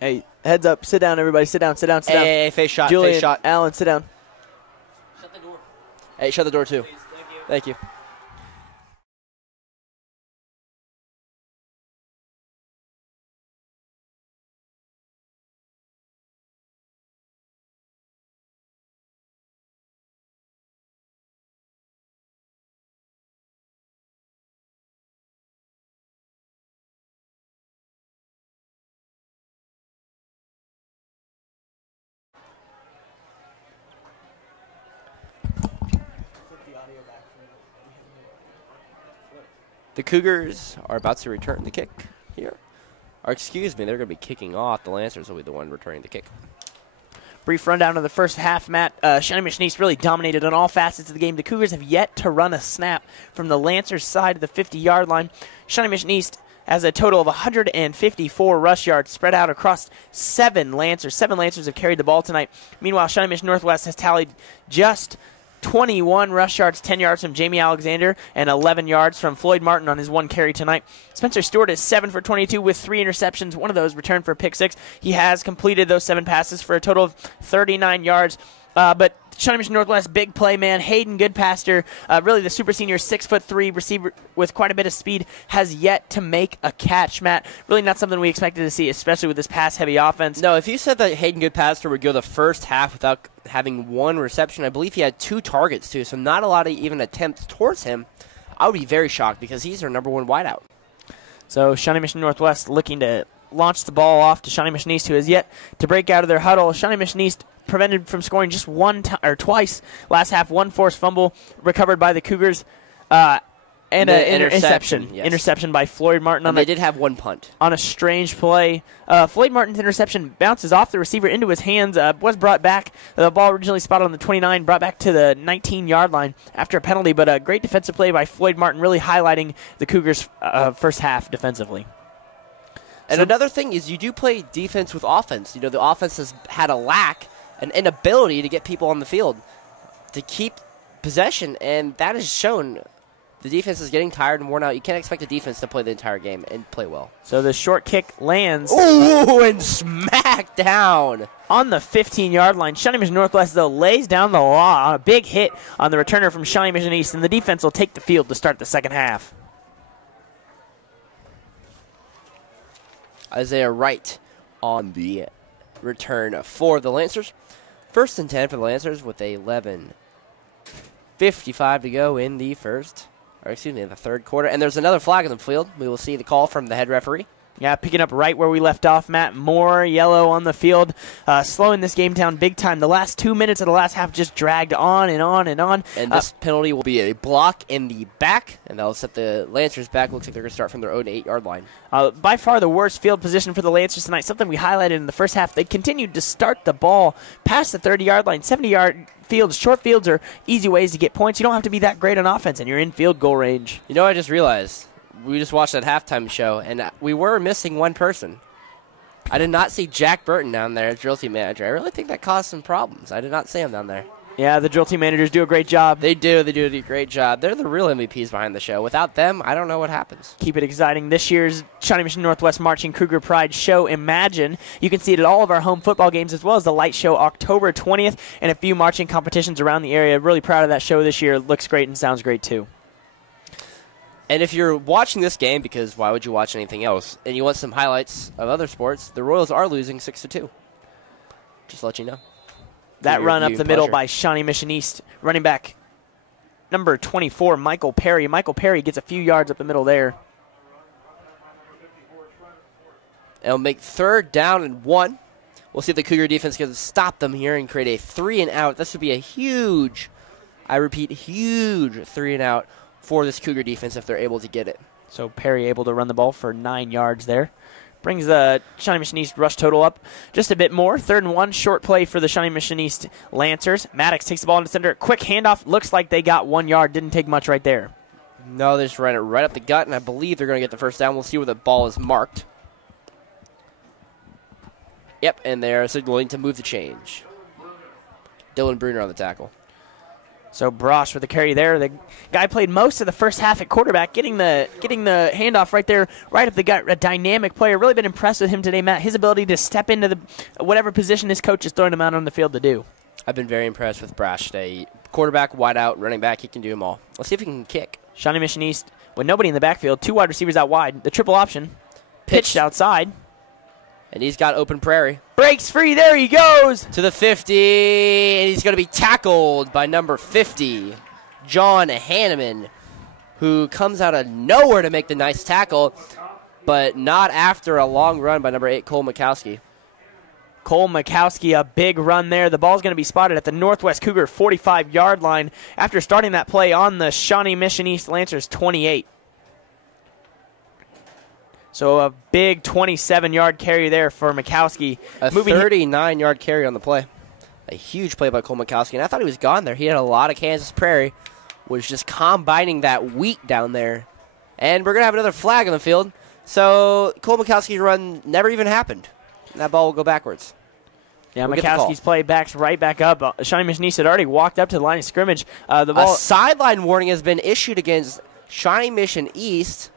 Hey, heads up. Sit down, everybody. Sit down, sit down, sit down. Hey, face shot, Julian, face shot. Allen, sit down. Shut the door. Hey, shut the door, too. Please, Thank you. The Cougars are about to return the kick here. Or excuse me, they're going to be kicking off. The Lancers will be the one returning the kick. Brief rundown of the first half, Matt. Shawnee Mission East really dominated on all facets of the game. The Cougars have yet to run a snap from the Lancers side of the 50-yard line. Shawnee Mission East has a total of 154 rush yards spread out across 7 Lancers. 7 Lancers have carried the ball tonight. Meanwhile, Shawnee Mission Northwest has tallied just 21 rush yards, 10 yards from Jamie Alexander, and 11 yards from Floyd Martin on his 1 carry tonight. Spencer Stewart is 7 for 22 with 3 interceptions. One of those returned for a pick 6. He has completed those 7 passes for a total of 39 yards. But Shawnee Mission Northwest, big play man, Hayden Goodpaster, really the super senior 6'3" receiver with quite a bit of speed, has yet to make a catch, Matt. Really not something we expected to see, especially with this pass-heavy offense. No, if you said that Hayden Goodpaster would go the first half without having 1 reception, I believe he had 2 targets too, so not a lot of even attempts towards him, I would be very shocked because he's our #1 wideout. So Shawnee Mission Northwest looking to launch the ball off to Shawnee Mission East, who has yet to break out of their huddle. Shawnee Mission East prevented from scoring just twice last half. 1 forced fumble recovered by the Cougars, and an interception. Yes. Interception by Floyd Martin. And they did have 1 punt. On a strange play. Floyd Martin's interception bounces off the receiver into his hands, was brought back. The ball originally spotted on the 29, brought back to the 19-yard line after a penalty, but a great defensive play by Floyd Martin, really highlighting the Cougars' first half defensively. And another thing is you do play defense with offense. You know, the offense has had a lack, an inability to get people on the field to keep possession, and that has shown the defense is getting tired and worn out. You can't expect a defense to play the entire game and play well. So the short kick lands. Ooh, and smack down. On the 15-yard line. Shawnee Mission Northwest, though, lays down the law on a big hit on the returner from Shawnee Mission East, and the defense will take the field to start the second half. Isaiah Wright on the return for the Lancers. 1st and 10 for the Lancers with 11:55 to go in the third quarter. And there's another flag in the field. We will see the call from the head referee. Yeah, picking up right where we left off, Matt. More yellow on the field, slowing this game down big time. The last 2 minutes of the last half just dragged on and on and on. And this penalty will be a block in the back, and that'll set the Lancers back. Looks like they're going to start from their own 8-yard line. By far the worst field position for the Lancers tonight, something we highlighted in the first half. They continued to start the ball past the 30-yard line, 70-yard fields. Short fields are easy ways to get points. You don't have to be that great on offense, and you're in field goal range. You know, I just realized we just watched that halftime show, and we were missing one person. I did not see Jack Burton down there as drill team manager. I really think that caused some problems. I did not see him down there. Yeah, the drill team managers do a great job. They do a great job. They're the real MVPs behind the show. Without them, I don't know what happens. Keep it exciting. This year's Shawnee Mission Northwest Marching Cougar Pride show, Imagine. You can see it at all of our home football games, as well as the light show October 20th, and a few marching competitions around the area. Really proud of that show this year. It looks great and sounds great, too. And if you're watching this game, because why would you watch anything else, and you want some highlights of other sports, the Royals are losing 6-2. Just to let you know. That run up the middle by Shawnee Mission East. Running back number 24, Michael Perry. Michael Perry gets a few yards up the middle there. It'll make 3rd down and 1. We'll see if the Cougar defense can stop them here and create a 3-and-out. This would be a huge, I repeat, huge 3-and-out for this Cougar defense if they're able to get it. So Perry able to run the ball for 9 yards there. Brings the Shawnee Mission East rush total up just a bit more. 3rd and 1, short play for the Shawnee Mission East Lancers. Maddox takes the ball into center. Quick handoff. Looks like they got 1 yard. Didn't take much right there. No, they just ran it right up the gut, and I believe they're going to get the first down. We'll see where the ball is marked. Yep, and they're signaling to move the change. Dylan Bruner on the tackle. So Brosh with the carry there. The guy played most of the first half at quarterback, getting the handoff right there, right up the gut. A dynamic player. Really been impressed with him today, Matt. His ability to step into the whatever position his coach is throwing him out on the field to do. I've been very impressed with Brosh today. Quarterback, wide out, running back, he can do them all. Let's see if he can kick. Shawnee Mission East with nobody in the backfield, 2 wide receivers out wide. The triple option, pitched outside. And he's got open prairie. Breaks free. There he goes. To the 50. And he's going to be tackled by number 50, John Hanneman, who comes out of nowhere to make the nice tackle, but not after a long run by number 8, Cole Mikowski. Cole Mikowski, a big run there. The ball's going to be spotted at the Northwest Cougar 45-yard line after starting that play on the Shawnee Mission East Lancers 28. So a big 27-yard carry there for Mikowski. A 39-yard carry on the play. A huge play by Cole Mikowski. And I thought he was gone there. He had a lot of Kansas Prairie. Was just combining that wheat down there. And we're going to have another flag on the field. So Cole Mikowski's run never even happened. And that ball will go backwards. Yeah, we'll Mikowski's play backs right back up. Shawnee Mission East had already walked up to the line of scrimmage. The ball. A sideline warning has been issued against Shawnee Mission East.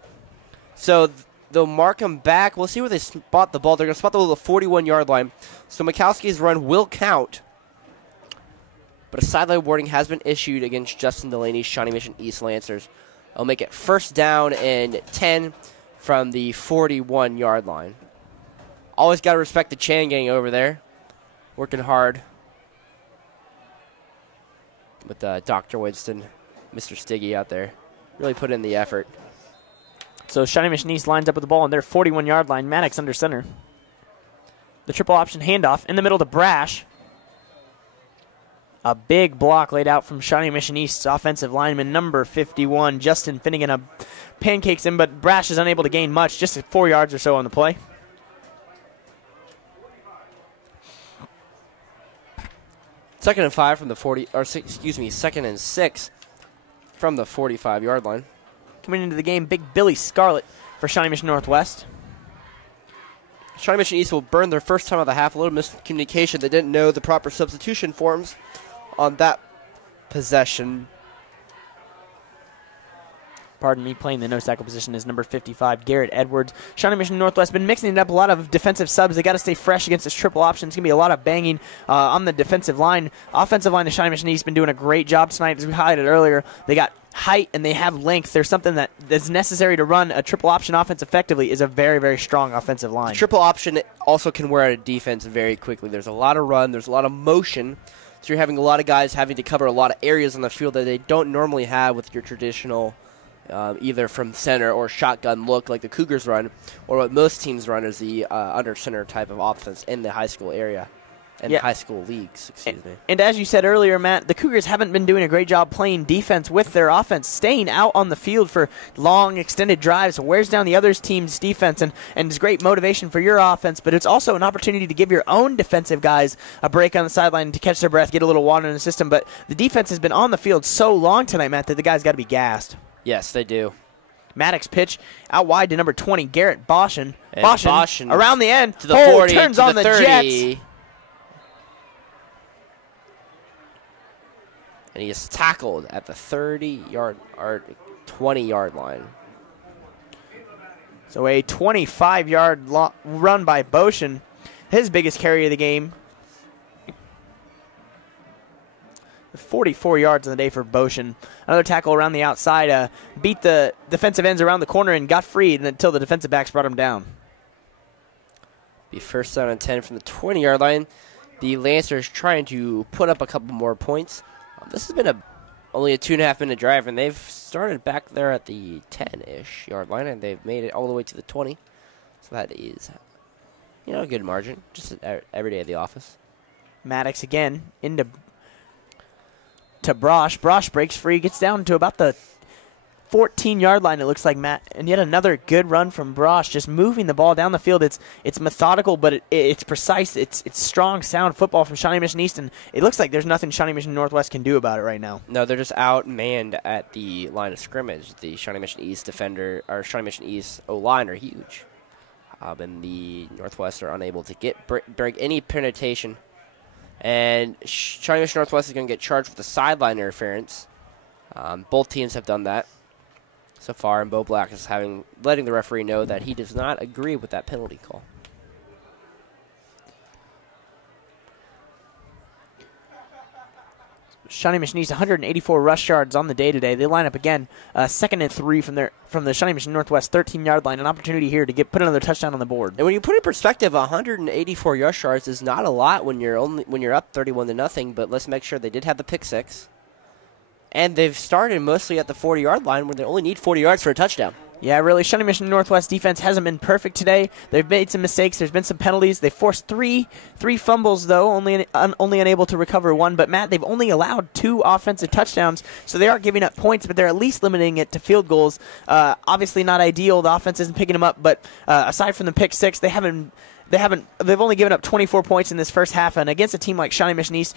So they'll mark him back. We'll see where they spot the ball. They're going to spot the ball at the 41-yard line. So Mikowski's run will count. But a sideline warning has been issued against Justin Delaney's Shawnee Mission East Lancers. I'll make it first down and 10 from the 41-yard line. Always got to respect the Chan gang over there. Working hard with Dr. Winston, Mr. Stiggy out there. Really put in the effort. So Shawnee Mission East lines up with the ball on their 41-yard line. Maddox under center. The triple option handoff in the middle to Brash. A big block laid out from Shawnee Mission East's offensive lineman, number 51, Justin Finnegan. Pancakes him, but Brash is unable to gain much, just 4 yards or so on the play. Second and 5 from the 40, or excuse me, second and 6 from the 45-yard line. Coming into the game, Big Billy Scarlett for Shawnee Mission Northwest. Shawnee Mission East will burn their first time of the half. A little miscommunication. They didn't know the proper substitution forms on that possession. Pardon me, playing the nose tackle position is number 55, Garrett Edwards. Shawnee Mission Northwest been mixing it up, a lot of defensive subs. They got to stay fresh against this triple option. It's going to be a lot of banging on the defensive line. Offensive line of Shawnee Mission East been doing a great job tonight, as we highlighted earlier. They got height and they have length. There's something that is necessary to run a triple option offense effectively is a very, very strong offensive line. The triple option also can wear out a defense very quickly. There's a lot of run. There's a lot of motion. So you're having a lot of guys having to cover a lot of areas on the field that they don't normally have with your traditional either from center or shotgun look like the Cougars run, or what most teams run is the under center type of offense in the high school area and high school leagues. And as you said earlier, Matt, the Cougars haven't been doing a great job playing defense with their offense, staying out on the field for long, extended drives. It wears down the other team's defense, and it's great motivation for your offense, but it's also an opportunity to give your own defensive guys a break on the sideline to catch their breath, get a little water in the system. But the defense has been on the field so long tonight, Matt, that the guys got to be gassed. Yes, they do. Maddox pitch out wide to number 20, Garrett Boshin. Boshin around the end. To the 40, turns to on the 30. Jets. And he is tackled at the 30-yard or 20-yard line. So a 25-yard run by Boshin, his biggest carry of the game. 44 yards on the day for Boshin. Another tackle around the outside, beat the defensive ends around the corner and got freed until the defensive backs brought him down. Be first down and 10 from the 20-yard line. The Lancers trying to put up a couple more points. This has been only a 2.5-minute drive, and they've started back there at the 10-ish yard line, and they've made it all the way to the 20. So that is, a good margin, just every day at the office. Maddox again into to Brosh. Brosh breaks free, gets down to about the 14-yard line, it looks like, Matt. And yet another good run from Brosh, just moving the ball down the field. It's methodical, but it's precise. It's strong, sound football from Shawnee Mission East, and it looks like there's nothing Shawnee Mission Northwest can do about it right now. No, they're just outmanned at the line of scrimmage. The Shawnee Mission East defender, or Shawnee Mission East O-line are huge. And the Northwest are unable to break any penetration And Shawnee Mission Northwest is going to get charged with a sideline interference. Both teams have done that so far, and Bo Black is letting the referee know that he does not agree with that penalty call. Shawnee Mission East 184 rush yards on the day today. They line up again, 2nd and 3 from the Shawnee Mission Northwest 13-yard line. An opportunity here to put another touchdown on the board. And when you put it in perspective, 184 rush yards is not a lot when you're up 31-0. But let's make sure they did have the pick six, and they've started mostly at the 40-yard line, where they only need 40 yards for a touchdown. Yeah, really, Shawnee Mission Northwest defense hasn't been perfect today. They've made some mistakes. There's been some penalties. They forced three fumbles, though, only unable to recover one. But, Matt, they've only allowed 2 offensive touchdowns, so they are giving up points, but they're at least limiting it to field goals. Obviously not ideal. The offense isn't picking them up, but aside from the pick six, they've only given up 24 points in this first half, and against a team like Shawnee Mission East,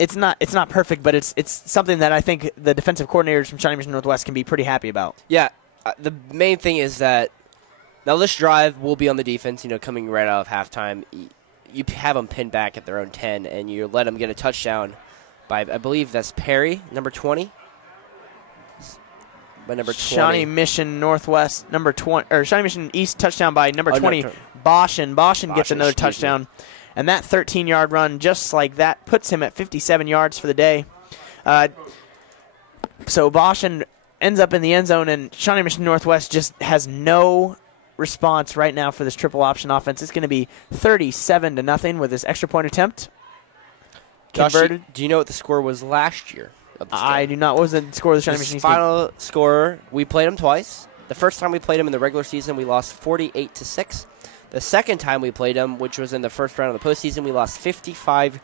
it's not perfect, but it's something that I think the defensive coordinators from Shawnee Mission Northwest can be pretty happy about. Yeah. The main thing is that now this drive will be on the defense, coming right out of halftime. You have them pinned back at their own 10, and you let them get a touchdown by, I believe that's Perry, number 20. By number 20. Shawnee Mission Northwest, number 20, or Shawnee Mission East touchdown by number 20, Boshin. Boshin gets another touchdown. And that 13-yard run, just like that, puts him at 57 yards for the day. So Boshin ends up in the end zone, and Shawnee Mission Northwest just has no response right now for this triple option offense. It's going to be 37-0 with this extra point attempt. Converted. Josh, do you know what the score was last year? I do not. What was the score of the Shawnee Mission East final score? We played them twice. The first time we played them in the regular season, we lost 48-6. The second time we played them, which was in the first round of the postseason, we lost 55-15.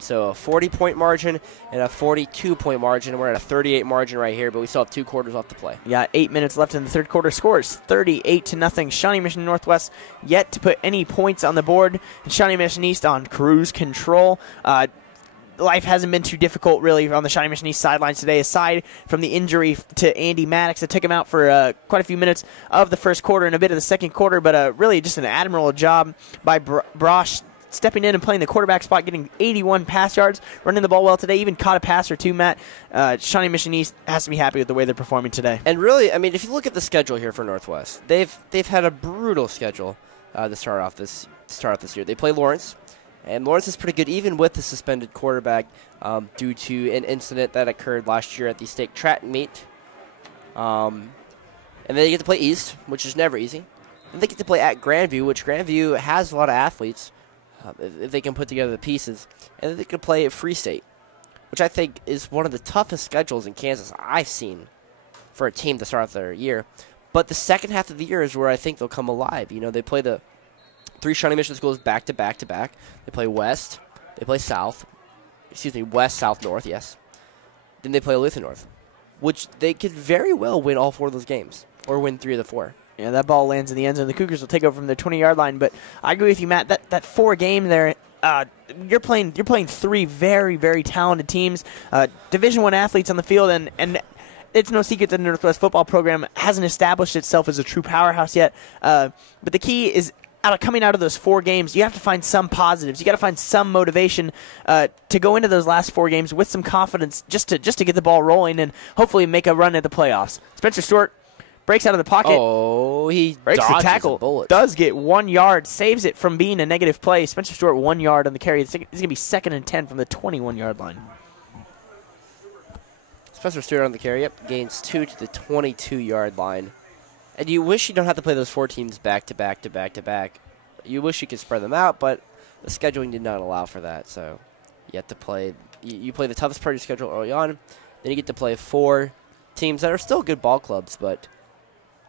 So a 40-point margin and a 42-point margin. We're at a 38 margin right here, but we still have 2 quarters left to play. Yeah, 8 minutes left in the third quarter. Scores 38-0. Shawnee Mission Northwest yet to put any points on the board, and Shawnee Mission East on cruise control. Life hasn't been too difficult, really, on the Shawnee Mission East sidelines today, aside from the injury to Andy Maddox that took him out for quite a few minutes of the first quarter and a bit of the second quarter, but really just an admirable job by Brosh stepping in and playing the quarterback spot, getting 81 pass yards, running the ball well today, even caught a pass or two, Matt. Shawnee Mission East has to be happy with the way they're performing today. And really, I mean, if you look at the schedule here for Northwest, they've had a brutal schedule to start off this year. They play Lawrence. And Lawrence is pretty good, even with the suspended quarterback, due to an incident that occurred last year at the state track meet. And then they get to play East, which is never easy. And they get to play at Grandview, which Grandview has a lot of athletes, if they can put together the pieces. And then they can play at Free State, which I think is one of the toughest schedules in Kansas I've seen for a team to start off their year. But the second half of the year is where I think they'll come alive. You know, they play the 3 Shawnee Mission schools back to back to back. They play West. They play South. West, South, North, yes. Then they play Elutha North, which they could very well win all 4 of those games or win 3 of the 4. Yeah, that ball lands in the end zone. The Cougars will take over from their 20-yard line. But I agree with you, Matt. That 4 game there, you're playing 3 very, very talented teams, Division I athletes on the field, and it's no secret that the Northwest football program hasn't established itself as a true powerhouse yet. But the key is, coming out of those 4 games, you have to find some positives. You got to find some motivation to go into those last 4 games with some confidence, just to get the ball rolling and hopefully make a run at the playoffs. Spencer Stewart breaks out of the pocket. Oh, he breaks dodges the tackle. Bullet. Does get 1 yard, saves it from being a negative play. Spencer Stewart 1 yard on the carry. It's going to be 2nd and 10 from the 21-yard line. Spencer Stewart on the carry, gains 2 to the 22-yard line. And you wish you don't have to play those 4 teams back to back to back to back. You wish you could spread them out, but the scheduling did not allow for that. So you have to play. You play the toughest part of your schedule early on. Then you get to play 4 teams that are still good ball clubs, but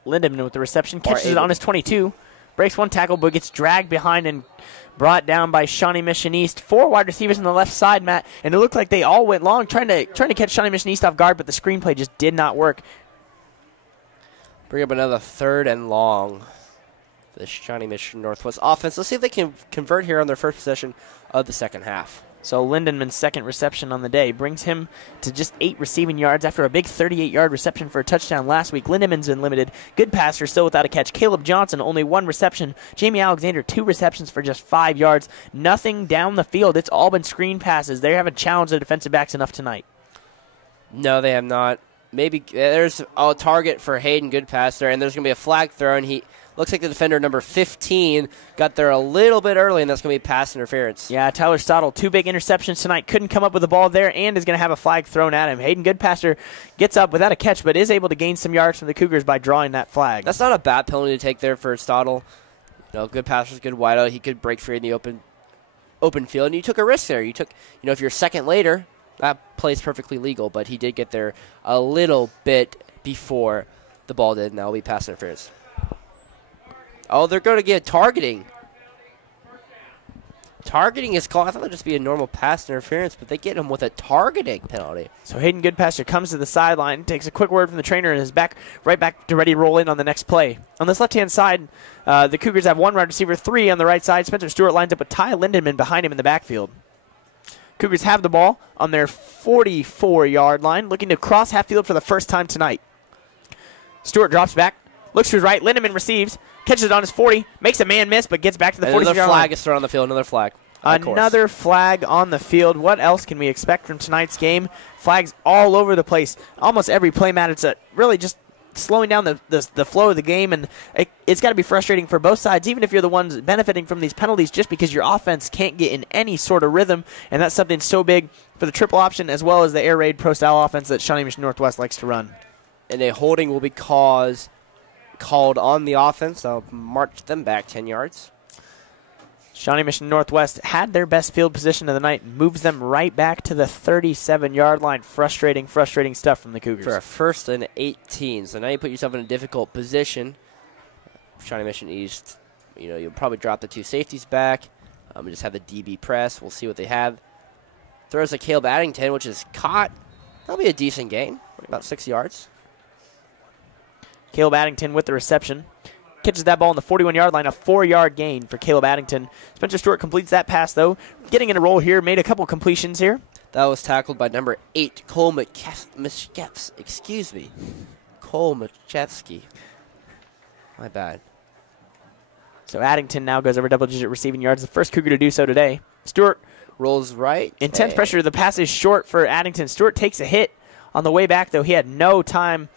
Lindemann with the reception, catches it on his 22, breaks 1 tackle, but gets dragged behind and brought down by Shawnee Mission East. 4 wide receivers on the left side, Matt, and it looked like they all went long, trying to catch Shawnee Mission East off guard, but the screenplay just did not work. Bring up another 3rd and long. The Shawnee Mission Northwest offense. Let's see if they can convert here on their first possession of the second half. So Lindenman's second reception on the day brings him to just 8 receiving yards after a big 38-yard reception for a touchdown last week. Lindenman's been limited. Goodpasser still without a catch. Caleb Johnson, only 1 reception. Jamie Alexander, 2 receptions for just 5 yards. Nothing down the field. It's all been screen passes. They haven't challenged the defensive backs enough tonight. No, they have not. Maybe there's a target for Hayden Goodpasser, and there's going to be a flag thrown. He looks like the defender number 15 got there a little bit early, and that's going to be pass interference. Yeah, Tyler Stottle, 2 big interceptions tonight. Couldn't come up with the ball there and is going to have a flag thrown at him. Hayden Goodpasser gets up without a catch, but is able to gain some yards from the Cougars by drawing that flag. That's not a bad penalty to take there for Stottle. Goodpasser's good wideout. He could break free in the open field, and you took a risk there. You took, if you're second later, that play's perfectly legal, but he did get there a little bit before the ball did, and that will be pass interference. Oh, they're going to get targeting. Targeting is called. I thought it would just be a normal pass interference, but they get him with a targeting penalty. So Hayden Goodpasser comes to the sideline, takes a quick word from the trainer, and is right back to ready to roll in on the next play. On this left-hand side, the Cougars have 1 wide receiver, 3 on the right side. Spencer Stewart lines up with Ty Lindenman behind him in the backfield. Cougars have the ball on their 44-yard line, looking to cross half field for the first time tonight. Stewart drops back, looks to his right. Lindemann receives, catches it on his 40, makes a man miss, but gets back to the 40-yard line. Another flag is thrown on the field. Another flag. Another flag on the field. What else can we expect from tonight's game? Flags all over the place. Almost every play, Matt. It's really just slowing down the flow of the game, and it's got to be frustrating for both sides, even if you're the ones benefiting from these penalties, just because your offense can't get in any sort of rhythm, and that's something so big for the triple option as well as the air raid pro-style offense that Shawnee Mission Northwest likes to run. And a holding will be called on the offense. I'll march them back 10 yards. Shawnee Mission Northwest had their best field position of the night and moves them right back to the 37-yard line. Frustrating stuff from the Cougars. For a 1st and 18. So now you put yourself in a difficult position. Shawnee Mission East, you'll probably drop the 2 safeties back. And just have the DB press. We'll see what they have. Throws to Caleb Addington, which is caught. That'll be a decent gain, about 6 yards. Caleb Addington with the reception. Catches that ball on the 41-yard line, a 4-yard gain for Caleb Addington. Spencer Stewart completes that pass, though. Getting in a roll here, made a couple completions here. That was tackled by number 8, Cole Machevsky. Excuse me. Cole Machevsky. My bad. So Addington now goes over double-digit receiving yards, the first Cougar to do so today. Stewart rolls right. Intense pressure. The pass is short for Addington. Stewart takes a hit on the way back, though. He had no time.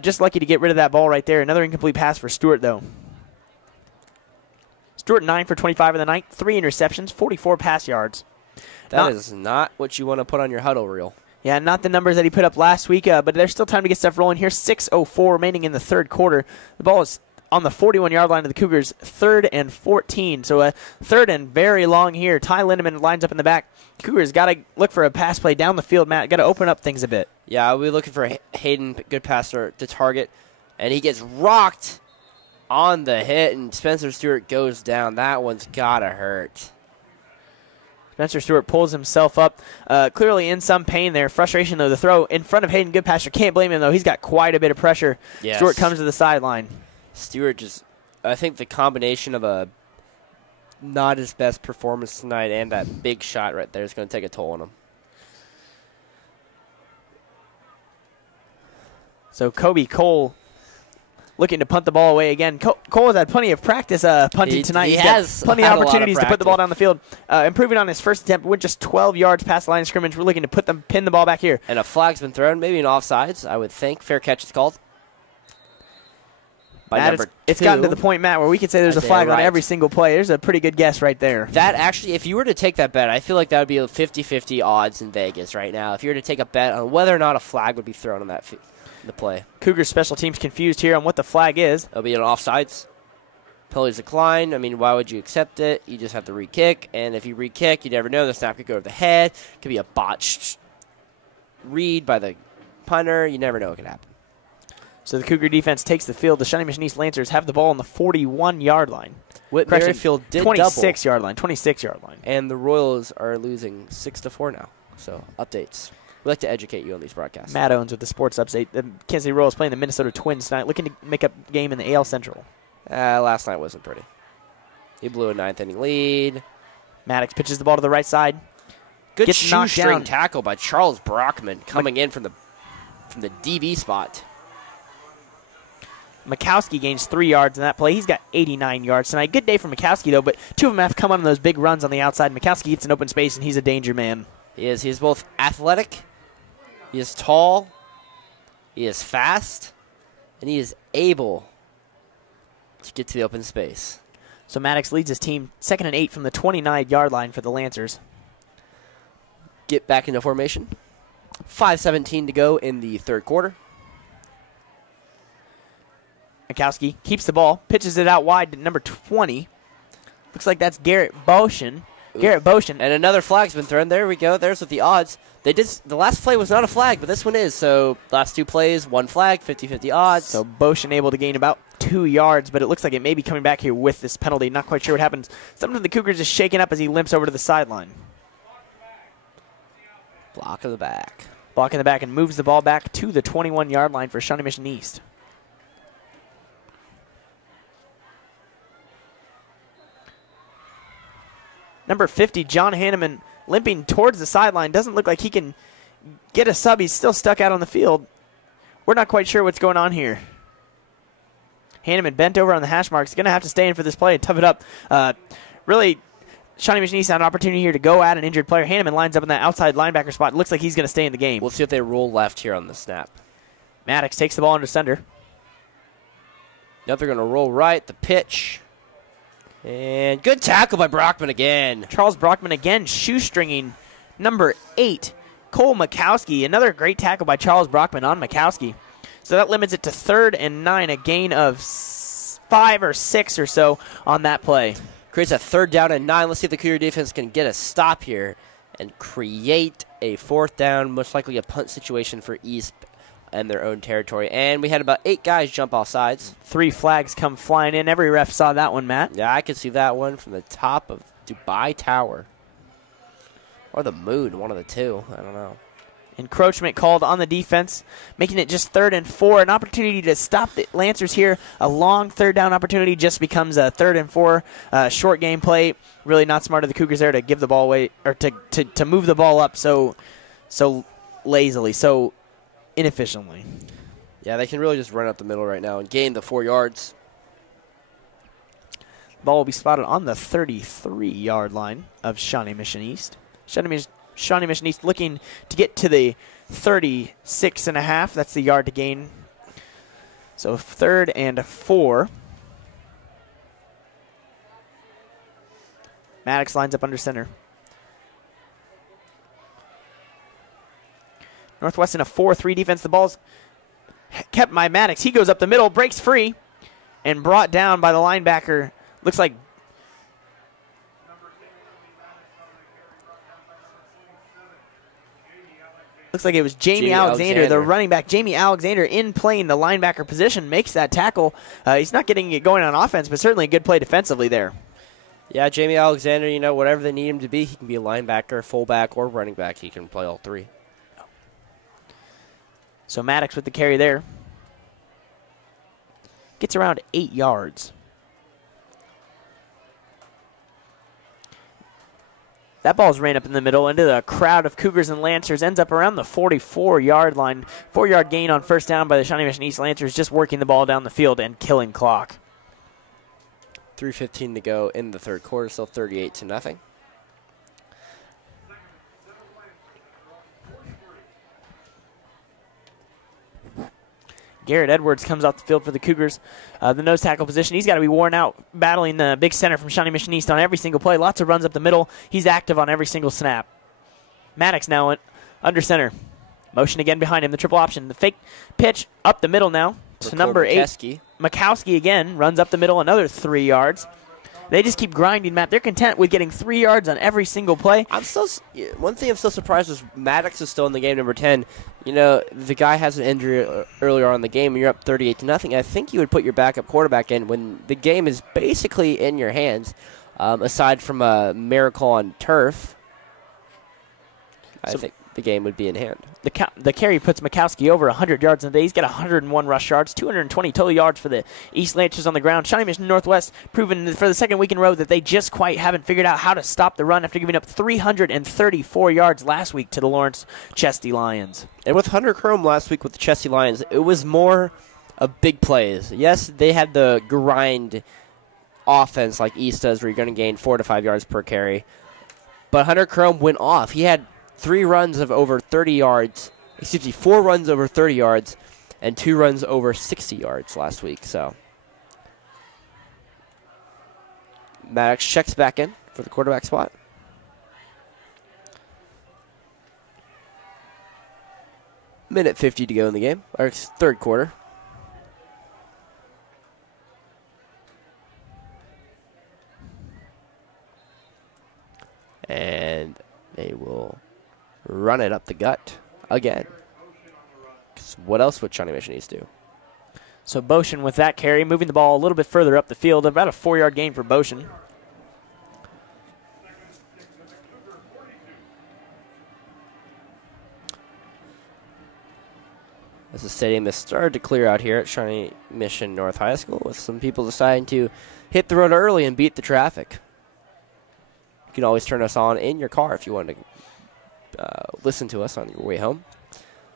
Just lucky to get rid of that ball right there. Another incomplete pass for Stewart, though. Stewart 9 for 25 in the night, 3 interceptions, 44 pass yards. That is not what you want to put on your huddle reel. Yeah, not the numbers that he put up last week, but there's still time to get stuff rolling here. 6:04 remaining in the third quarter. The ball is on the 41-yard line of the Cougars, 3rd and 14. So a 3rd and very long here. Ty Lindemann lines up in the back. Cougars got to look for a pass play down the field, Matt. Got to open up things a bit. Yeah, we're looking for Hayden Goodpasser to target, and he gets rocked on the hit, and Spencer Stewart goes down. That one's got to hurt. Spencer Stewart pulls himself up, clearly in some pain there. Frustration, though. The throw in front of Hayden Goodpasser. Can't blame him, though. He's got quite a bit of pressure. Yes. Stewart comes to the sideline. Stewart I think the combination of a not his best performance tonight and that big shot right there is going to take a toll on him. So Kobe Cole looking to punt the ball away again. Cole has had plenty of practice punting tonight. He has plenty of opportunities to put the ball down the field. Improving on his first attempt, went just 12 yards past the line of scrimmage. We're looking to pin the ball back here. And a flag's been thrown, maybe an offsides, I would think. Fair catch is called. Matt, it's gotten to the point, Matt, where we could say there's a flag on every single play. There's a pretty good guess right there. That actually, if you were to take that bet, I feel like that would be a 50-50 odds in Vegas right now. If you were to take a bet on whether or not a flag would be thrown on the play. Cougars special teams confused here on what the flag is. It'll be an offsides. Penalties decline. I mean, why would you accept it? You just have to re-kick, and if you re-kick, you never know. The snap could go over the head. It could be a botched read by the punter. You never know what could happen. So the Cougar defense takes the field. The Shawnee Mission East Lancers have the ball on the 41-yard line. Whit Merrifield did 26-yard line. 26-yard line. And the Royals are losing 6-4 now. So updates. We like to educate you on these broadcasts. Matt Owens with the sports update. The Kansas City Royals playing the Minnesota Twins tonight, looking to make up game in the AL Central. Last night wasn't pretty. He blew a 9th inning lead. Maddox pitches the ball to the right side. Good gets knocked shoestring down. tackle by Charles Brockman coming in from the DB spot. Mikowski gains 3 yards in that play. He's got 89 yards tonight. Good day for Mikowski, though, but two of them have come on those big runs on the outside. Mikowski gets an open space, and he's a danger man. He is. He is both athletic, he is tall, he is fast, and he is able to get to the open space. So Maddox leads his team 2nd and 8 from the 29-yard line for the Lancers. Get back into formation. 5:17 to go in the third quarter. Mikowski keeps the ball, pitches it out wide to number 20. Looks like that's Garrett Boshin. Garrett Boshin. And another flag's been thrown. There we go. There's with the odds. The last play was not a flag, but this one is. So last 2 plays, 1 flag, 50-50 odds. So Boshin able to gain about 2 yards, but it looks like it may be coming back here with this penalty. Not quite sure what happens. Something the Cougars is shaking up as he limps over to the sideline. Block of the back. Block in the back and moves the ball back to the 21-yard line for Shawnee Mission East. Number 50, John Hanneman, limping towards the sideline. Doesn't look like he can get a sub. He's still stuck out on the field. We're not quite sure what's going on here. Hanneman bent over on the hash marks. Going to have to stay in for this play and tough it up. Really, Shawnee Mission East had an opportunity here to go at an injured player. Hanneman lines up in that outside linebacker spot. Looks like he's going to stay in the game. We'll see if they roll left here on the snap. Maddox takes the ball under center. Yep, they're going to roll right. The pitch. And good tackle by Brockman again. Charles Brockman again shoestringing number 8, Cole Mikowski. Another great tackle by Charles Brockman on Mikowski. So that limits it to 3rd and 9, a gain of 5 or 6 or so on that play. Creates a 3rd down and 9. Let's see if the Cougar defense can get a stop here and create a 4th down, most likely a punt situation for East in their own territory. And we had about 8 guys jump off sides. 3 flags come flying in. Every ref saw that one, Matt. Yeah, I could see that one from the top of Dubai Tower. Or the moon, one of the two. I don't know. Encroachment called on the defense, making it just 3rd and 4. An opportunity to stop the Lancers here. A long 3rd down opportunity just becomes a 3rd and 4 short game play. Really not smart of the Cougars there to give the ball away, or to move the ball up so lazily, so inefficiently. Yeah, they can really just run up the middle right now and gain the 4 yards. Ball will be spotted on the 33-yard line of Shawnee Mission East. Shawnee Mission East looking to get to the 36.5. That's the yard to gain. So 3rd and 4. Maddox lines up under center. Northwest in a 4-3 defense. The ball's kept by Maddox. He goes up the middle, breaks free, and brought down by the linebacker. Looks like it was Jamie Alexander, the running back. Jamie Alexander in playing the linebacker position makes that tackle. He's not getting it going on offense, but certainly a good play defensively there. Yeah, Jamie Alexander, whatever they need him to be, he can be a linebacker, fullback, or running back. He can play all 3. So Maddox with the carry there. Gets around 8 yards. That ball's ran up in the middle into the crowd of Cougars and Lancers. Ends up around the 44-yard line. 4-yard gain on 1st down by the Shawnee Mission East Lancers, just working the ball down the field and killing clock. 3:15 to go in the third quarter, still 38-0. Garrett Edwards comes off the field for the Cougars. The nose tackle position, he's got to be worn out battling the big center from Shawnee Mission East on every single play. Lots of runs up the middle. He's active on every single snap. Maddox now under center. Motion again behind him, the triple option. The fake pitch up the middle now to number 8. Mikowski again runs up the middle, another 3 yards. They just keep grinding, Matt. They're content with getting 3 yards on every single play. One thing I'm still surprised is Maddox is still in the game, number 10. The guy has an injury earlier on in the game, and you're up 38-0. I think you would put your backup quarterback in when the game is basically in your hands, aside from a miracle on turf. I think the game would be in hand. The carry puts Mikowski over 100 yards in the day. He's got 101 rush yards, 220 total yards for the East Lancers on the ground. Shawnee Mission Northwest proven for the second week in a row that they just quite haven't figured out how to stop the run after giving up 334 yards last week to the Lawrence Chesty Lions. And with Hunter Chrome last week with the Chesty Lions, it was more of big plays. Yes, they had the grind offense like East does where you're going to gain 4 to 5 yards per carry. But Hunter Chrome went off. He had 4 runs over 30 yards, and 2 runs over 60 yards last week. So Maddox checks back in for the quarterback spot. Minute 50 to go in the game, our third quarter. And they will run it up the gut again. 'Cause what else would Shawnee Mission East do? So Boshin with that carry, moving the ball a little bit further up the field, about a 4-yard gain for Boshin. As the stadium has started to clear out here at Shawnee Mission North High School, with some people deciding to hit the road early and beat the traffic. You can always turn us on in your car if you want to listen to us on your way home.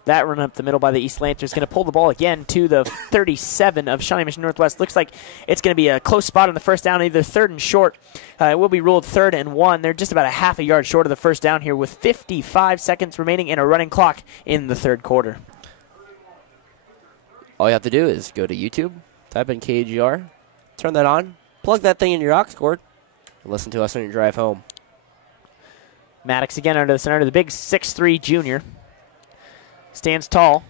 That run up the middle by the East Lancers is going to pull the ball again to the 37 of Shawnee Mission Northwest. Looks like it's going to be a close spot on the first down, either 3rd and short. It will be ruled 3rd and 1. They're just about a half a yard short of the first down here with 55 seconds remaining and a running clock in the third quarter. All you have to do is go to YouTube, type in KUGR, turn that on, plug that thing in your aux cord, and listen to us on your drive home. Maddox again under the center, the big 6'3 junior. Stands tall,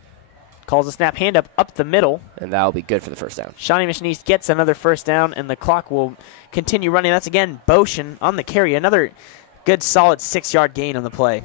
calls a snap, hand up the middle. And that will be good for the first down. Shawnee Mission East gets another first down, and the clock will continue running. That's again Boshin on the carry. Another good solid 6-yard gain on the play.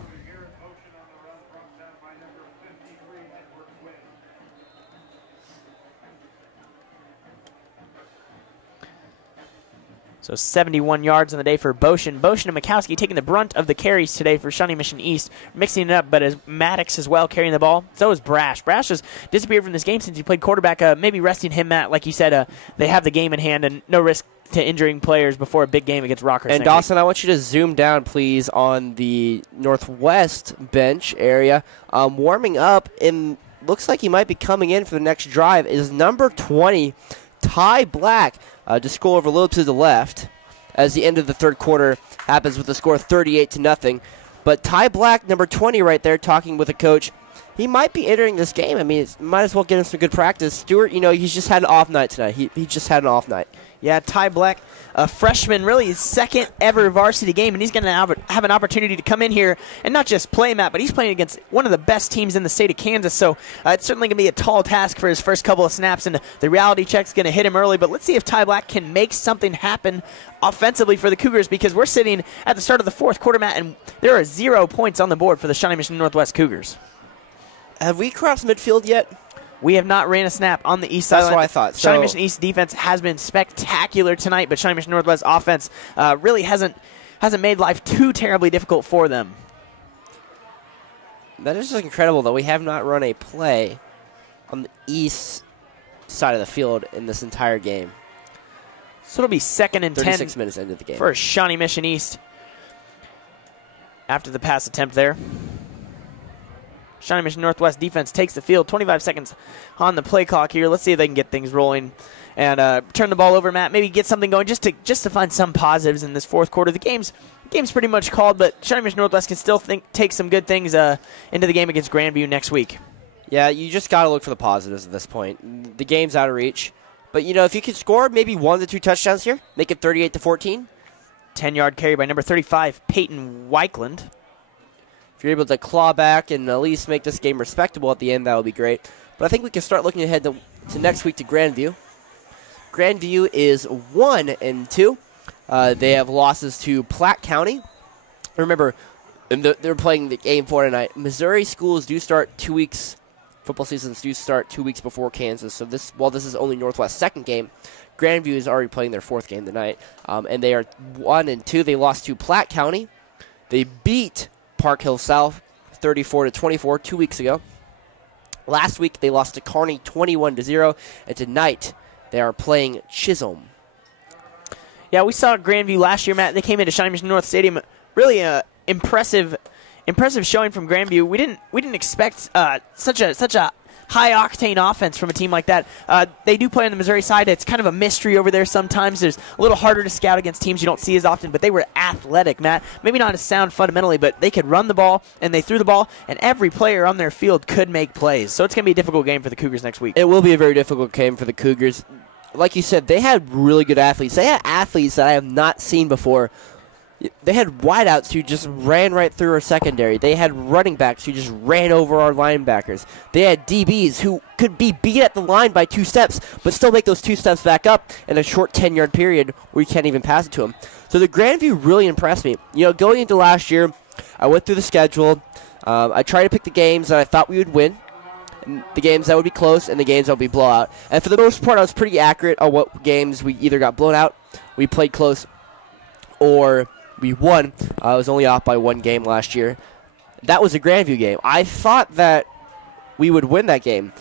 So 71 yards on the day for Boshin. Boshin and Mikowski taking the brunt of the carries today for Shawnee Mission East, mixing it up, but as Maddox as well carrying the ball. So is Brash. Brash has disappeared from this game since he played quarterback, maybe resting him, Matt. Like you said, they have the game in hand and no risk to injuring players before a big game against Rockers. And Dawson, I want you to zoom down, please, on the northwest bench area. Warming up, and looks like he might be coming in for the next drive, is number 20, Ty Black. Just scroll over a little to the left as the end of the third quarter happens with the score 38-0. But Ty Black, number 20 right there, talking with a coach. He might be entering this game. I mean, might as well get him some good practice. Stewart, he's just had an off night tonight. He just had an off night. Yeah, Ty Black, a freshman, really his second ever varsity game, and he's going to have an opportunity to come in here and not just play, Matt, but he's playing against one of the best teams in the state of Kansas, so it's certainly going to be a tall task for his first couple of snaps, and the reality check's going to hit him early, but let's see if Ty Black can make something happen offensively for the Cougars, because we're sitting at the start of the fourth quarter, Matt, and there are 0 points on the board for the Shawnee Mission Northwest Cougars. Have we crossed midfield yet? We have not ran a snap on the east side. That's what I thought. Shawnee Mission East defense has been spectacular tonight, but Shawnee Mission Northwest offense really hasn't made life too terribly difficult for them. That is just incredible that we have not run a play on the east side of the field in this entire game. So it'll be 2nd and 10. 36 minutes into the game. For Shawnee Mission East after the pass attempt there. Shawnee Mission Northwest defense takes the field. 25 seconds on the play clock here. Let's see if they can get things rolling and turn the ball over, Matt. Maybe get something going just to find some positives in this fourth quarter. The game's pretty much called, but Shawnee Mission Northwest can still take some good things into the game against Grandview next week. Yeah, you just got to look for the positives at this point. The game's out of reach. But, if you could score maybe 1 to 2 touchdowns here, make it 38-14. 10-yard carry by number 35, Peyton Weichland. If you're able to claw back and at least make this game respectable at the end, that would be great. But I think we can start looking ahead to next week to Grandview. Grandview is 1-2. They have losses to Platte County. Remember, they're playing the game for tonight. Missouri schools do start 2 weeks. Football seasons do start 2 weeks before Kansas. So while this is only Northwest's second game, Grandview is already playing their fourth game tonight. And they are 1-2. They lost to Platte County. They beat Park Hill South 34-24 2 weeks ago. Last week, they lost to Kearney 21-0, and tonight they are playing Chisholm. Yeah, we saw Grandview last year, Matt. They came into Shawnee Mission North Stadium. Really impressive showing from Grandview. We didn't expect such a high-octane offense from a team like that. They do play on the Missouri side. It's kind of a mystery over there sometimes. There's a little harder to scout against teams you don't see as often, but they were athletic, Matt. Maybe not as sound fundamentally, but they could run the ball, and they threw the ball, and every player on their field could make plays. So it's going to be a difficult game for the Cougars next week. It will be a very difficult game for the Cougars. Like you said, they had really good athletes. They had athletes that I have not seen before. They had wideouts who just ran right through our secondary. They had running backs who just ran over our linebackers. They had DBs who could be beat at the line by 2 steps, but still make those 2 steps back up in a short 10-yard period where you can't even pass it to them. So the Grandview really impressed me. Going into last year, I went through the schedule. I tried to pick the games that I thought we would win, the games that would be close, and the games that would be blowout. And for the most part, I was pretty accurate on what games we either got blown out, we played close, or we won. I was only off by 1 game last year. That was a Grandview game. I thought that we would win that game.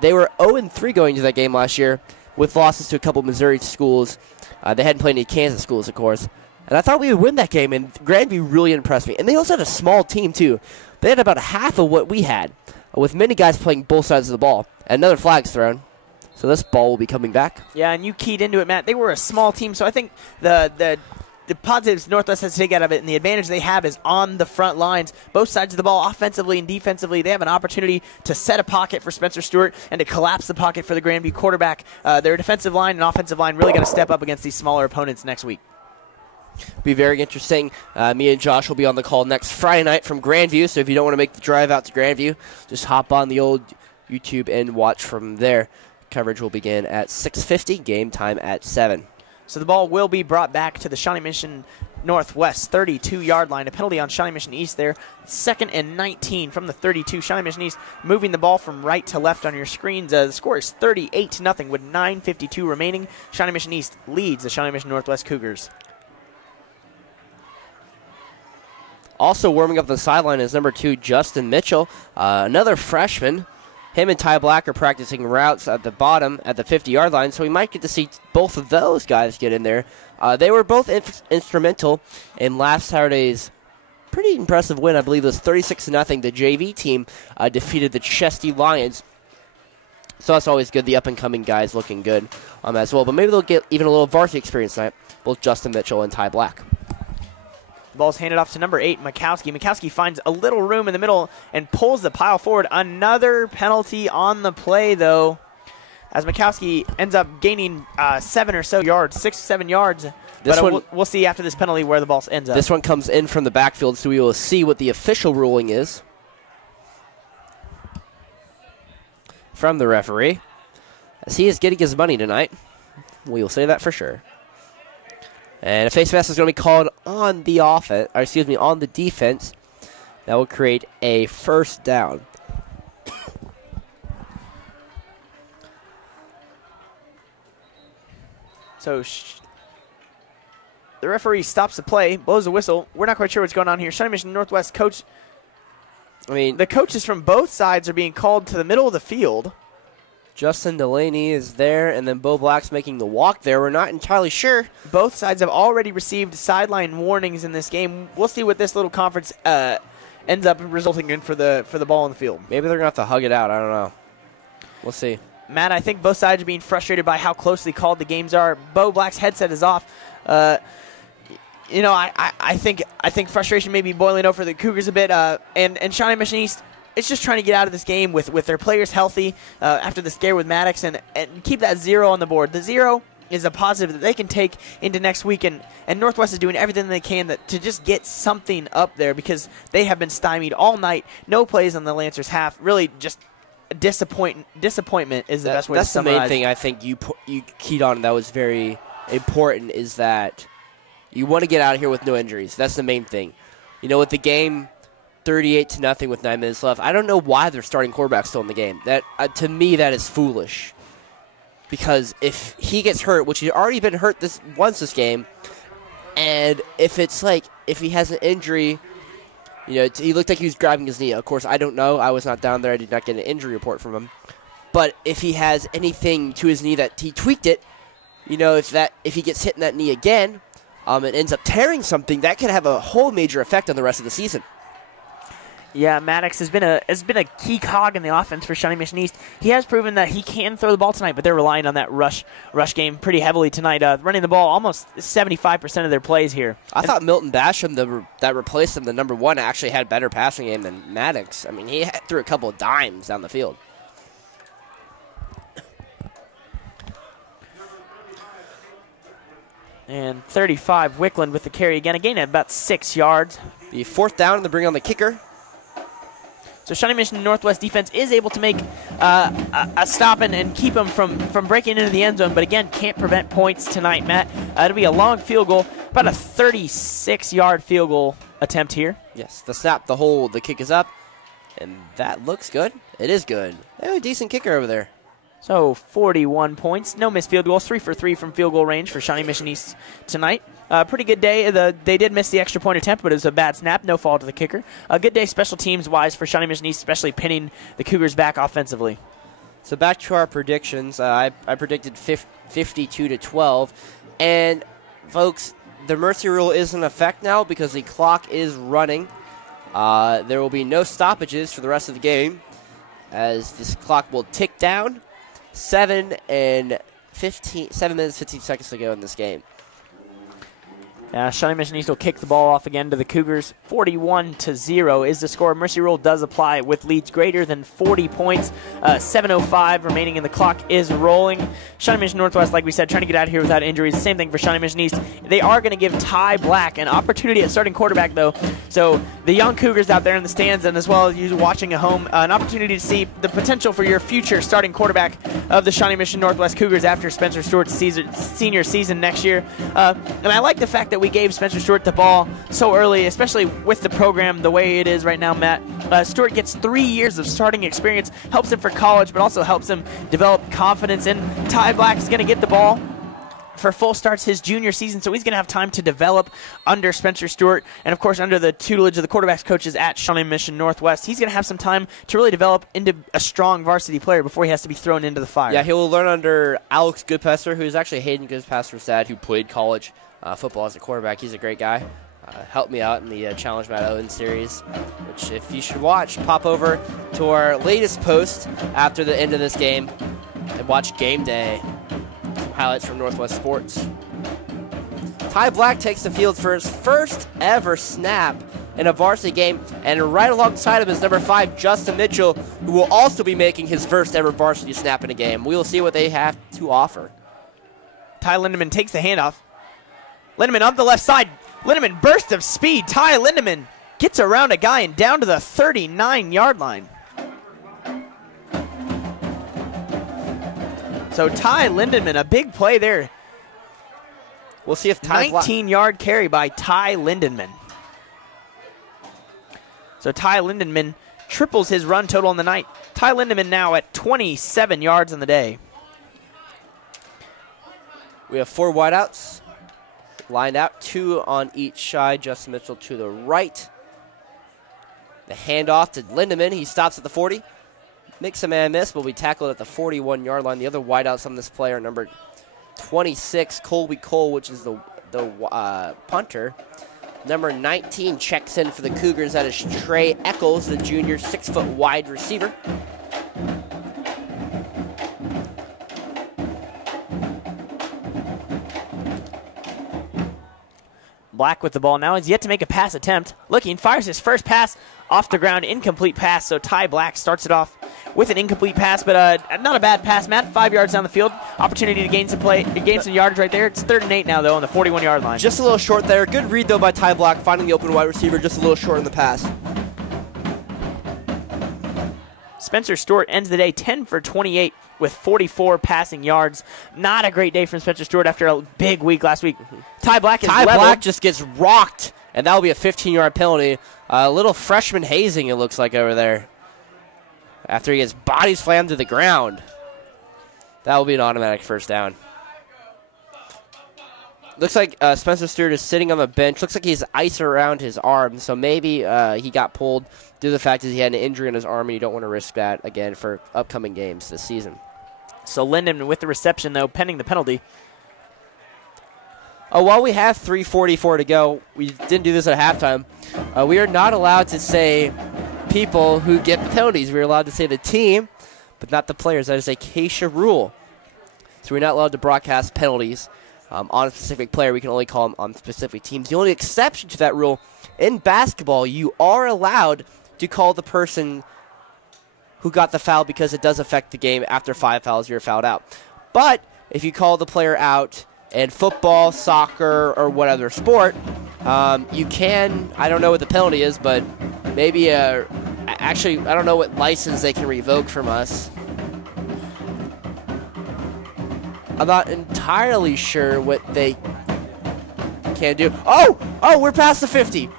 They were 0-3 going into that game last year with losses to a couple Missouri schools. They hadn't played any Kansas schools, of course. And I thought we would win that game, and Grandview really impressed me. And they also had a small team, too. They had about half of what we had, with many guys playing both sides of the ball. And another flag's thrown. So this ball will be coming back. Yeah, and you keyed into it, Matt. They were a small team, so I think the positives Northwest has to take out of it, and the advantage they have is on the front lines. Both sides of the ball, offensively and defensively, they have an opportunity to set a pocket for Spencer Stewart and to collapse the pocket for the Grandview quarterback. Their defensive line and offensive line really got to step up against these smaller opponents next week. Be very interesting. Me and Josh will be on the call next Friday night from Grandview, so if you don't want to make the drive out to Grandview, just hop on the old YouTube and watch from there. Coverage will begin at 6:50, game time at 7. So the ball will be brought back to the Shawnee Mission Northwest 32-yard line. A penalty on Shawnee Mission East there. 2nd and 19 from the 32. Shawnee Mission East moving the ball from right to left on your screens. The score is 38-0 with 9:52 remaining. Shawnee Mission East leads the Shawnee Mission Northwest Cougars. Also warming up the sideline is number 2, Justin Mitchell, another freshman. Him and Ty Black are practicing routes at the bottom at the 50-yard line, so we might get to see both of those guys get in there. They were both instrumental in last Saturday's pretty impressive win. I believe it was 36-0. The JV team defeated the Chesty Lions. So that's always good. The up-and-coming guys looking good as well. But maybe they'll get even a little varsity experience tonight, both Justin Mitchell and Ty Black. The ball's handed off to number 8, Mikowski. Mikowski finds a little room in the middle and pulls the pile forward. Another penalty on the play, though, as Mikowski ends up gaining 7 or so yards, 6 or 7 yards. We'll see after this penalty where the ball ends up. This one comes in from the backfield, so we will see what the official ruling is from the referee, as he is getting his money tonight. We will say that for sure. And a face mask is going to be called on the on the defense. That will create a first down. So the referee stops the play, blows a whistle. We're not quite sure what's going on here. Shawnee Mission Northwest coach. The coaches from both sides are being called to the middle of the field. Justin Delaney is there, and then Bo Black's making the walk there. We're not entirely sure. Both sides have already received sideline warnings in this game. We'll see what this little conference ends up resulting in for the ball in the field. Maybe they're going to have to hug it out. I don't know. We'll see. Matt, I think both sides are being frustrated by how closely called the games are. Bo Black's headset is off. I think frustration may be boiling over the Cougars a bit. And Shawnee Mission East, it's just trying to get out of this game with their players healthy after the scare with Maddox and keep that 0 on the board. The 0 is a positive that they can take into next week, and Northwest is doing everything they can to just get something up there because they have been stymied all night. No plays on the Lancers half. Really just disappointment is the best way to summarize. That's the main thing I think you keyed on that was very important, is that you want to get out of here with no injuries. That's the main thing. With the game 38-0 with 9 minutes left, I don't know why they're starting quarterback still in the game. That to me, that is foolish. Because if he gets hurt, which he's already been hurt this game, and if he has an injury You know, he looked like he was grabbing his knee. Of course, I don't know. I was not down there. I did not get an injury report from him. But if he has anything to his knee that he tweaked it, you know, if he gets hit in that knee again, and ends up tearing something, that could have a whole major effect on the rest of the season. Yeah, Maddox has been a key cog in the offense for Shawnee Mission East. He has proven that he can throw the ball tonight, but they're relying on that rush game pretty heavily tonight, running the ball almost 75% of their plays here. I thought Milton Basham, that replaced him, the number 1, actually had better passing game than Maddox. I mean, he threw a couple of dimes down the field. And 35, Wickland with the carry again. Again at about 6 yards. The 4th down, and they bring on the kicker. So Shawnee Mission Northwest defense is able to make a stop and keep them from breaking into the end zone, but again, can't prevent points tonight, Matt. It'll be a long field goal, about a 36-yard field goal attempt here. Yes, the snap, the hold, the kick is up, and that looks good. It is good. They have a decent kicker over there. So 41 points, no missed field goals, 3 for 3 from field goal range for Shawnee Mission East tonight. Pretty good day. They did miss the extra point attempt, but it was a bad snap. No fault to the kicker. A good day special teams-wise for Shawnee Mission East, especially pinning the Cougars back offensively. So back to our predictions. I predicted 52-12. And, folks, the mercy rule is in effect now because the clock is running. There will be no stoppages for the rest of the game as this clock will tick down. 7 minutes, 15 seconds to go in this game. Shawnee Mission East will kick the ball off again to the Cougars. 41-0 is the score. Mercy rule does apply with leads greater than 40 points. 7:05 remaining, and the clock is rolling. Shawnee Mission Northwest, like we said, trying to get out of here without injuries. Same thing for Shawnee Mission East. They are going to give Ty Black an opportunity at starting quarterback, though. So the young Cougars out there in the stands, and as well as you watching at home, an opportunity to see the potential for your future starting quarterback of the Shawnee Mission Northwest Cougars after Spencer Stewart's senior season next year. And I like the fact that we gave Spencer Stewart the ball so early, especially with the program the way it is right now, Matt. Stewart gets 3 years of starting experience, helps him for college, but also helps him develop confidence. And Ty Black is going to get the ball for full starts his junior season, so he's going to have time to develop under Spencer Stewart and, of course, under the tutelage of the quarterbacks coaches at Shawnee Mission Northwest. He's going to have some time to really develop into a strong varsity player before he has to be thrown into the fire. Yeah, he will learn under Alex Goodpasser, who's actually Hayden Goodpasser's dad, who played college football as a quarterback. He's a great guy. Helped me out in the Challenge Matt Owen series, which if you should watch, pop over to our latest post after the end of this game and watch Game Day. Some highlights from Northwest Sports. Ty Black takes the field for his first ever snap in a varsity game, and right alongside him is number 5, Justin Mitchell, who will also be making his first ever varsity snap in a game. We will see what they have to offer. Ty Lindemann takes the handoff. Lindemann up the left side. Lindemann, burst of speed. Ty Lindemann gets around a guy and down to the 39-yard line. So Ty Lindemann, a big play there. We'll see if Ty 19-yard carry by Ty Lindemann. So Ty Lindemann triples his run total on the night. Ty Lindemann now at 27 yards on the day. We have 4 wideouts. Lined out, 2 on each side. Justin Mitchell to the right. The handoff to Lindemann. He stops at the 40. Makes a man miss, but we tackled at the 41-yard line. The other wideouts on this play are number 26, Colby Cole, which is the punter. Number 19 checks in for the Cougars. That is Trey Eccles, the junior 6-foot wide receiver. Black with the ball now. He's yet to make a pass attempt. Looking, fires his first pass off the ground, incomplete pass. So Ty Black starts it off with an incomplete pass, but not a bad pass, Matt. 5 yards down the field. Opportunity to gain some yardage right there. It's 3rd and 8 now, though, on the 41-yard line. Just a little short there. Good read, though, by Ty Black, finding the open wide receiver. Just a little short in the pass. Spencer Stewart ends the day 10 for 28 with 44 passing yards. Not a great day from Spencer Stewart after a big week last week. Ty Black just gets rocked, and that will be a 15-yard penalty. A little freshman hazing, it looks like, over there. After he gets body slammed to the ground. That will be an automatic first down. Looks like Spencer Stewart is sitting on the bench. Looks like he has ice around his arm, so maybe he got pulled due to the fact that he had an injury in his arm, and you don't want to risk that again for upcoming games this season. So Lindemann with the reception, though, pending the penalty. Oh, while we have 3:44 to go, we didn't do this at halftime. We are not allowed to say people who get penalties. We're allowed to say the team, but not the players. That is a KUGR rule. So we're not allowed to broadcast penalties on a specific player. We can only call them on specific teams. The only exception to that rule, in basketball, you are allowed to call the person who got the foul because it does affect the game. After 5 fouls, you're fouled out. But if you call the player out in football, soccer, or what other sport, you can, I don't know what the penalty is, but maybe actually, I don't know what license they can revoke from us. I'm not entirely sure what they can do. Oh, we're past the 50.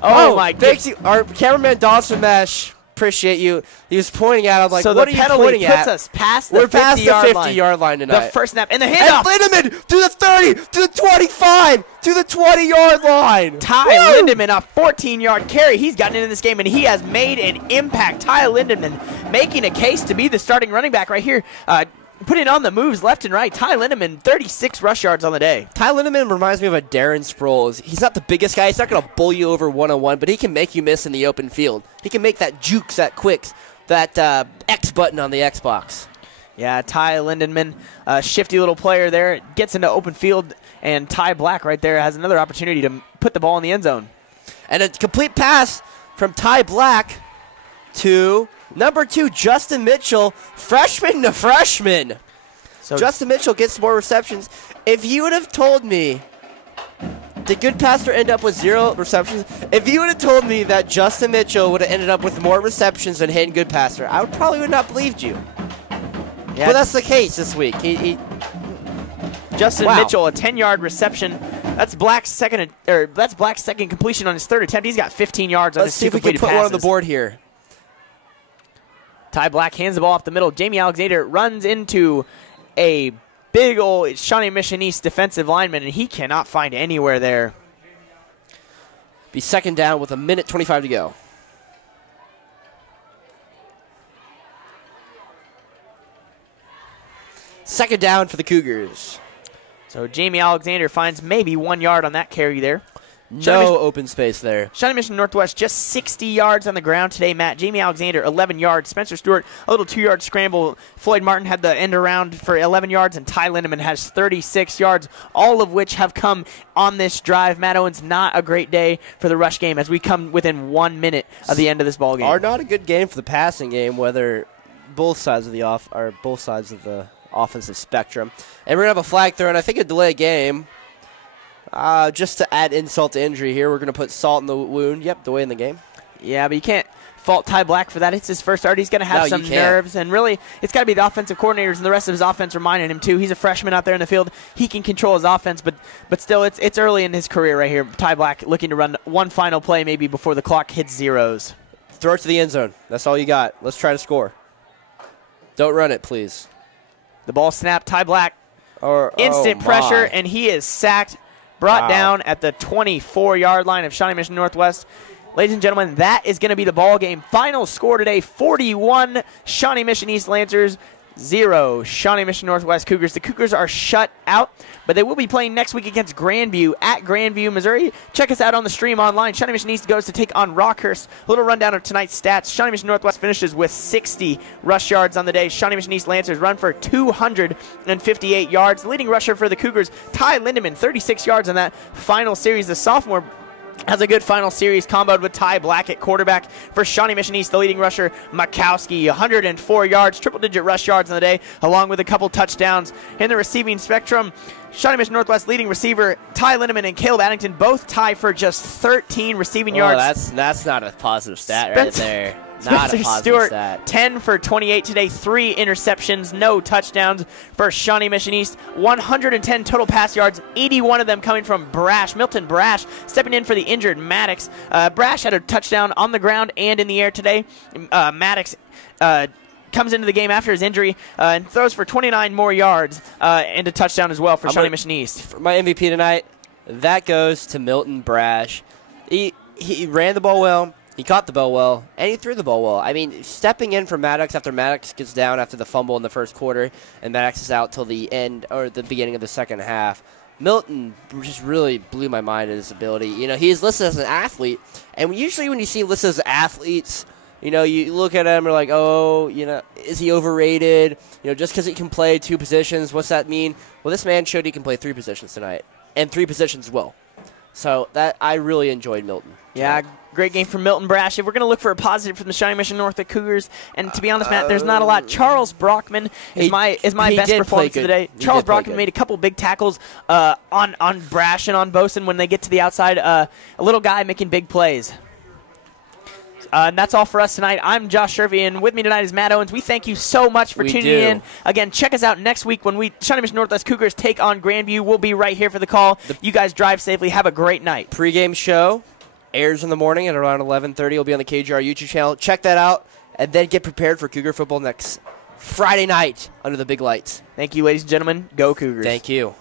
Oh my thanks you, our cameraman Dawson Mesh. Appreciate you. He was pointing at. I'm like, so what are you pointing at? Puts us past the We're past the 50-yard 50-yard line tonight. The first snap and the handoff. And Lindemann to the 30, to the 25, to the 20-yard line. Ty Lindemann, a 14-yard carry. He's gotten into this game, and he has made an impact. Ty Lindemann making a case to be the starting running back right here. Putting on the moves left and right. Ty Lindemann, 36 rush yards on the day. Ty Lindemann reminds me of a Darren Sproles. He's not the biggest guy. He's not going to bull you over one-on-one, but he can make you miss in the open field. He can make that jukes, that quicks, that X button on the Xbox. Yeah, Ty Lindemann, shifty little player there, gets into open field, and Ty Black right there has another opportunity to put the ball in the end zone. And a complete pass from Ty Black to number 2, Justin Mitchell, freshman to freshman. So Justin Mitchell gets more receptions. If you would have told me, did Goodpaster end up with 0 receptions? If you would have told me that Justin Mitchell would have ended up with more receptions than Hayden Goodpaster, I probably would not have believed you. Yeah, but that's the case this week. Justin Mitchell, a 10-yard reception. That's Black's second completion on his third attempt. He's got 15 yards on his 2 completed passes. Let's see if we can put one on the board here. Ty Black hands the ball off the middle. Jamie Alexander runs into a big old Shawnee Mission East defensive lineman, and he cannot find anywhere there. Be second down with 1:25 to go. Second down for the Cougars. So Jamie Alexander finds maybe 1 yard on that carry there. No open space there. Shawnee Mission Northwest just 60 yards on the ground today, Matt. Jamie Alexander, 11 yards. Spencer Stewart, a little 2-yard scramble. Floyd Martin had the end around for 11 yards, and Ty Lindemann has 36 yards, all of which have come on this drive. Matt Owens, not a great day for the rush game as we come within 1 minute of the end of this ball game. Are not a good game for the passing game, whether both sides of the offensive spectrum. And we're going to have a flag throw, and I think a delay game. Just to add insult to injury here, we're going to put salt in the wound. Yep, delay in the game. Yeah, but you can't fault Ty Black for that. It's his first start. He's going to have some nerves, and really, it's got to be the offensive coordinators and the rest of his offense reminding him, too. He's a freshman out there in the field. He can control his offense, but still, it's early in his career right here. Ty Black looking to run one final play maybe before the clock hits zeros. Throw it to the end zone. That's all you got. Let's try to score. Don't run it, please. The ball snapped. Ty Black, instant pressure, and he is sacked. Brought down at the 24-yard line of Shawnee Mission Northwest. Ladies and gentlemen, that is going to be the ball game. Final score today, 41 Shawnee Mission East Lancers, 0 Shawnee Mission Northwest Cougars. The Cougars are shut out, but they will be playing next week against Grandview at Grandview, Missouri. Check us out on the stream online. Shawnee Mission East goes to take on Rockhurst. A little rundown of tonight's stats. Shawnee Mission Northwest finishes with 60 rush yards on the day. Shawnee Mission East Lancers run for 258 yards. The leading rusher for the Cougars, Ty Lindemann, 36 yards on that final series. The sophomore has a good final series comboed with Ty Black at quarterback. For Shawnee Mission East, the leading rusher, Makowski, 104 yards, triple-digit rush yards on the day, along with a couple touchdowns. In the receiving spectrum, Shawnee Mission Northwest leading receiver, Ty Lindemann and Caleb Addington both tie for just 13 receiving yards. That's not a positive stat right there. Not Spencer a positive Stewart, stat. 10 for 28 today, 3 interceptions, no touchdowns for Shawnee Mission East. 110 total pass yards, 81 of them coming from Brash. Milton Brash stepping in for the injured Maddox. Brash had a touchdown on the ground and in the air today. Maddox comes into the game after his injury and throws for 29 more yards and a touchdown as well for Shawnee Mission East. For my MVP tonight, that goes to Milton Brash. He ran the ball well. He caught the ball well, and he threw the ball well. I mean, stepping in for Maddox after Maddox gets down after the fumble in the first quarter, and Maddox is out till the end or the beginning of the second half. Milton just really blew my mind at his ability. You know, he's listed as an athlete, and usually when you see listed as athletes, you know, you look at him and are like, oh, you know, is he overrated? You know, just because he can play 2 positions, what's that mean? Well, this man showed he can play 3 positions tonight, and 3 positions well. So that I really enjoyed Milton. Yeah, great game from Milton Brash. If we're going to look for a positive from the Shawnee Mission North Cougars, and to be honest, Matt, there's not a lot. Charles Brockman is my best performance of the day. Charles Brockman made a couple big tackles on Brash and on Boson when they get to the outside. A little guy making big plays. And that's all for us tonight. I'm Josh Shervey, and with me tonight is Matt Owens. We thank you so much for tuning in. Again, check us out next week when Shawnee Mission Northwest Cougars take on Grandview. We'll be right here for the call. You guys drive safely. Have a great night. Pre-game show airs in the morning at around 11:30. It'll be on the KUGR YouTube channel. Check that out, and then get prepared for Cougar football next Friday night under the big lights. Thank you, ladies and gentlemen. Go Cougars. Thank you.